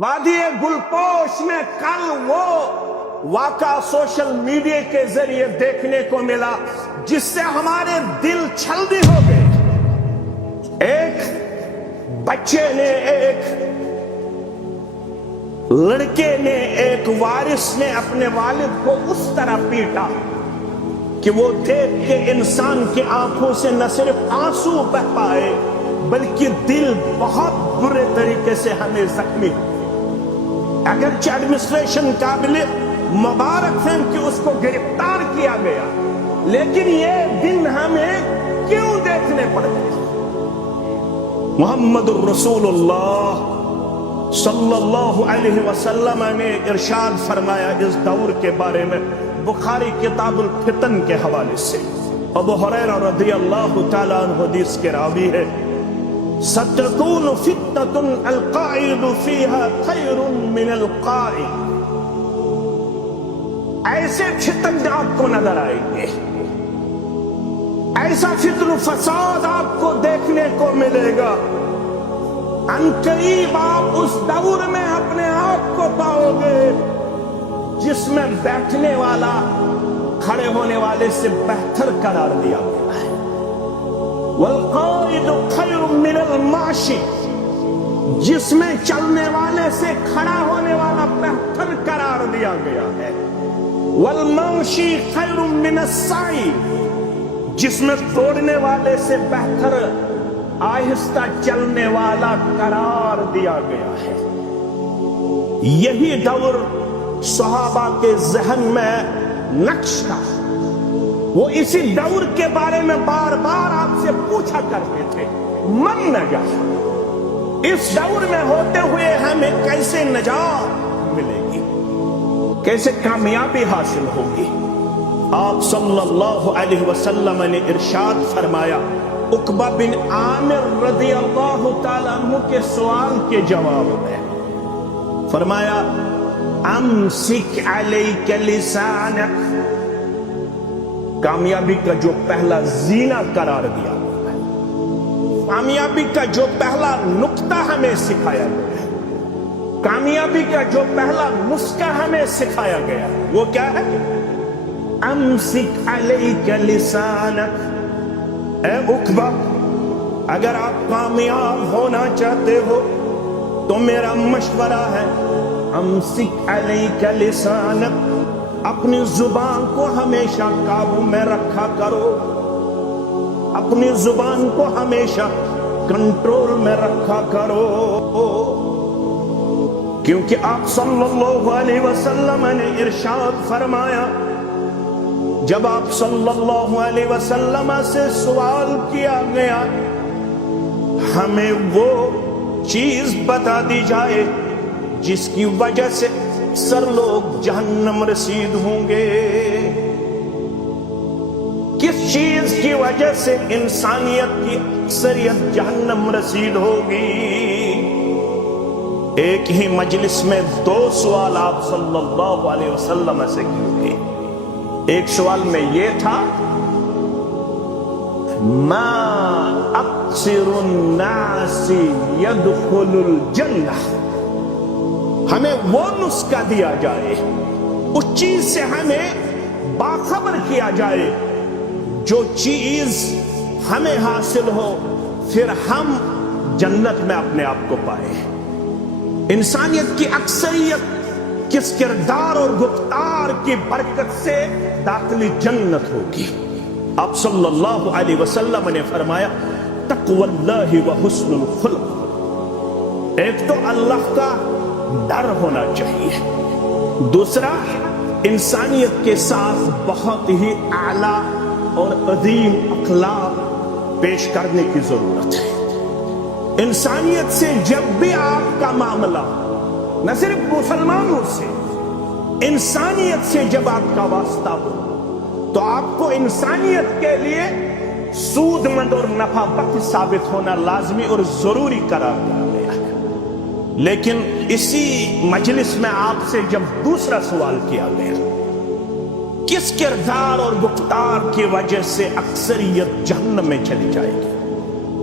وادی گلپوش میں کل وہ واقعہ سوشل میڈیا کے ذریعے دیکھنے کو ملا جس سے ہمارے دل چھلنی ہو گئے۔ ایک بچے نے، ایک لڑکے نے، ایک وارث نے اپنے والد کو اس طرح پیٹا کہ وہ دیکھ کے انسان کی آنکھوں سے نہ صرف آنسو بہ پائے بلکہ دل بہت برے طریقے سے ہمیں زخمی ہو۔ اگرچہ ایڈمنسٹریشن قابل مبارک ہے کہ اس کو گرفتار کیا گیا، لیکن یہ دن ہمیں کیوں دیکھنے پڑتے؟ محمد الرسول اللہ صلی اللہ علیہ وسلم نے ارشاد فرمایا اس دور کے بارے میں، بخاری کتاب الفتن کے حوالے سے، ابو ہریرہ رضی اللہ تعالیٰ عنہ حدیث کے راوی ہے، ستکون فتنۃ القاعد فیہا خیر من القائم۔ ایسے فتن آپ کو نظر آئیں گے، ایسا فتن و فساد آپ کو دیکھنے کو ملے گا، عنقریب آپ اس دور میں اپنے آپ کو پاؤ گے جس میں بیٹھنے والا کھڑے ہونے والے سے بہتر قرار دیا گیا ہے۔ والقائد خیر من الماشی، جس میں چلنے والے سے کھڑا ہونے والا بہتر قرار دیا گیا ہے۔ والماشی خیر من السعی، جس میں دوڑنے والے سے بہتر آہستہ چلنے والا قرار دیا گیا ہے۔ یہی دور صحابہ کے ذہن میں نقش تھا، وہ اسی دور کے بارے میں بار بار آپ سے پوچھا کرتے تھے، من نجات، اس دور میں ہوتے ہوئے ہمیں کیسے نجات ملے گی، کیسے کامیابی حاصل ہوگی؟ آپ صلی اللہ علیہ وسلم نے ارشاد فرمایا، عقبہ بن عامر رضی اللہ تعالیٰ عنہ کے سوال کے جواب میں فرمایا، امسک علیک لسانک، کامیابی کا جو پہلا زینہ قرار دیا گیا ہے، کامیابی کا جو پہلا نقطہ ہمیں سکھایا گیا ہے، کامیابی کا جو پہلا نسخہ ہمیں سکھایا گیا ہے، وہ کیا ہے؟ امسک علیک لسانک۔ اے عقبہ، اگر آپ کامیاب ہونا چاہتے ہو تو میرا مشورہ ہے، امسک علیک لسانک، اپنی زبان کو ہمیشہ قابو میں رکھا کرو، اپنی زبان کو ہمیشہ کنٹرول میں رکھا کرو، کیونکہ آپ صلی اللہ علیہ وسلم نے ارشاد فرمایا، جب آپ صلی اللہ علیہ وسلم سے سوال کیا گیا ہمیں وہ چیز بتا دی جائے جس کی وجہ سے اکثر لوگ جہنم رسید ہوں گے، کس چیز کی وجہ سے انسانیت کی اکثریت جہنم رسید ہوگی؟ ایک ہی مجلس میں دو سوال آپ صلی اللہ علیہ وسلم سے کیے گئے۔ ایک سوال میں یہ تھا، ما اکثر الناس يدخل الجنہ، ہمیں وہ نسخہ دیا جائے، اس چیز سے ہمیں باخبر کیا جائے جو چیز ہمیں حاصل ہو پھر ہم جنت میں اپنے آپ کو پائے۔ انسانیت کی اکثریت کس کردار اور گفتار کی برکت سے داخلی جنت ہوگی؟ آپ صلی اللہ علیہ وسلم نے فرمایا، تقوی اللہ و حسن الخلق، ایک تو اللہ کا ڈر ہونا چاہیے، دوسرا انسانیت کے ساتھ بہت ہی اعلیٰ اور عظیم اخلاق پیش کرنے کی ضرورت ہے۔ انسانیت سے جب بھی آپ کا معاملہ، نہ صرف مسلمانوں سے، انسانیت سے جب آپ کا واسطہ ہو تو آپ کو انسانیت کے لیے سود مند اور نفع بخش ثابت ہونا لازمی اور ضروری قرار دیا گیا ہے۔ لیکن اسی مجلس میں آپ سے جب دوسرا سوال کیا گیا، کس کردار اور گفتار کی وجہ سے اکثریت جہنم میں چلی جائے گی؟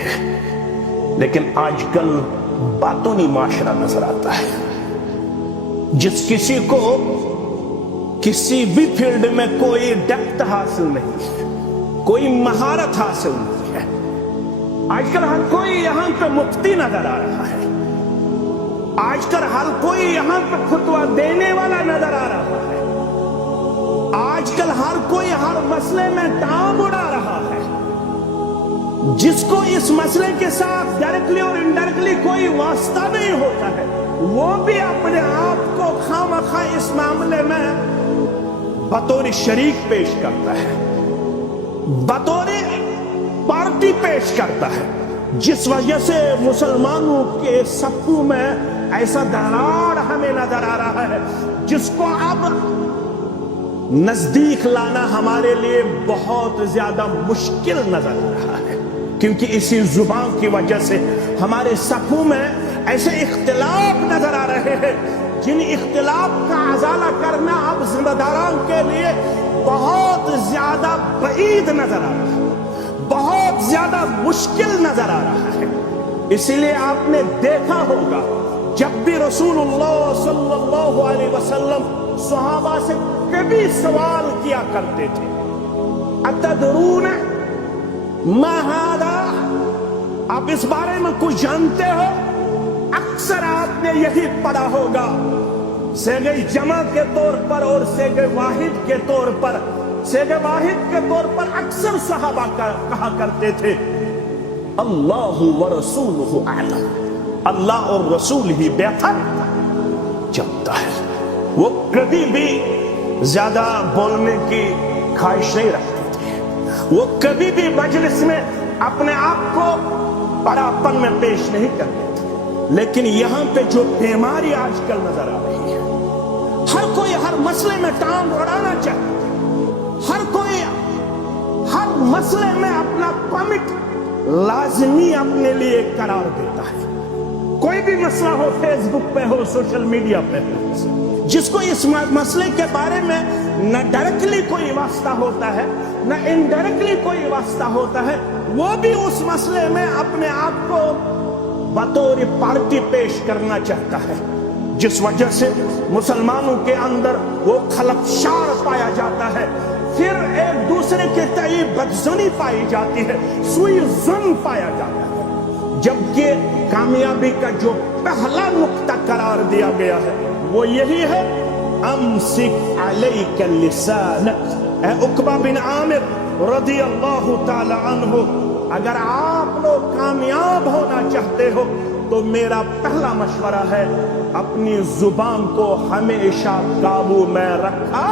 ہے، لیکن آج کل باطنی معاشرہ نظر آتا ہے۔ جس کسی کو کسی بھی فیلڈ میں کوئی ڈیپتھ حاصل نہیں ہے، کوئی مہارت حاصل نہیں ہے، آج کل ہر کوئی یہاں پہ مفتی نظر آ رہا ہے، آج کل ہر کوئی یہاں پہ فتویٰ دینے والا نظر آ رہا ہے، آج کل ہر کوئی ہر مسئلے میں ٹانگ اڑا رہا ہے۔ جس کو اس مسئلے کے ساتھ ڈائریکٹلی اور انڈائریکٹلی کوئی واسطہ نہیں ہوتا ہے، وہ بھی اپنے آپ کو خامخواہ اس معاملے میں بطور شریک پیش کرتا ہے، بطور پارٹی پیش کرتا ہے، جس وجہ سے مسلمانوں کے صفوں میں ایسا دراڑ ہمیں نظر آ رہا ہے جس کو اب نزدیک لانا ہمارے لیے بہت زیادہ مشکل نظر آ رہا ہے، کیونکہ اسی زبان کی وجہ سے ہمارے صفوں میں ایسے اختلاف نظر آ رہے ہیں جن اختلاف کا ازالہ کرنا اب ذمہ داران کے لیے بہت زیادہ بعید نظر آ رہا ہے، بہت زیادہ مشکل نظر آ رہا ہے۔ اسی لیے آپ نے دیکھا ہوگا جب بھی رسول اللہ صلی اللہ علیہ وسلم صحابہ سے کبھی سوال کیا کرتے تھے، اتدرون ما ھذا، آپ اس بارے میں کچھ جانتے ہو؟ اکثر آپ نے یہی پڑھا ہوگا، صیغہ جمع کے طور پر اور صیغہ واحد کے طور پر۔ صیغہ واحد کے طور پر اکثر صحابہ کہا کرتے تھے اللہ ورسولہ اعلم، اللہ اور رسول ہی بہتر جانتا ہے۔ وہ کبھی بھی زیادہ بولنے کی خواہش نہیں رکھتے تھے، وہ کبھی بھی مجلس میں اپنے آپ کو بڑاپن میں پیش نہیں کرتے تھے۔ لیکن یہاں پہ جو بیماری آج کل نظر آ رہی ہے، ہر کوئی ہر مسئلے میں ٹانگ اڑانا چاہتا ہے، ہر کوئی ہر مسئلے میں اپنا پرمٹ لازمی اپنے لیے قرار دیتا ہے۔ کوئی بھی مسئلہ ہو، فیس بک پہ ہو، سوشل میڈیا پہ ہو، جس کو اس مسئلے کے بارے میں نہ ڈائریکٹلی کوئی واسطہ ہوتا ہے نہ انڈائریکٹلی کوئی واسطہ ہوتا ہے، وہ بھی اس مسئلے میں اپنے آپ کو بطور پارٹی پیش کرنا چاہتا ہے، جس وجہ سے مسلمانوں کے اندر وہ خلفشار پایا جاتا ہے، پھر ایک دوسرے کے تئیں بدظنی پائی جاتی ہے، سوء ظن پایا جاتا ہے، جبکہ کامیابی کا جو پہلا نقطہ قرار دیا گیا ہے وہ یہی ہے امسک علیک لسانک۔ اے عقبہ بن عامر رضی اللہ تعالی عنہ، اگر آپ لوگ کامیاب ہونا چاہتے ہو تو میرا پہلا مشورہ ہے اپنی زبان کو ہمیشہ قابو میں رکھا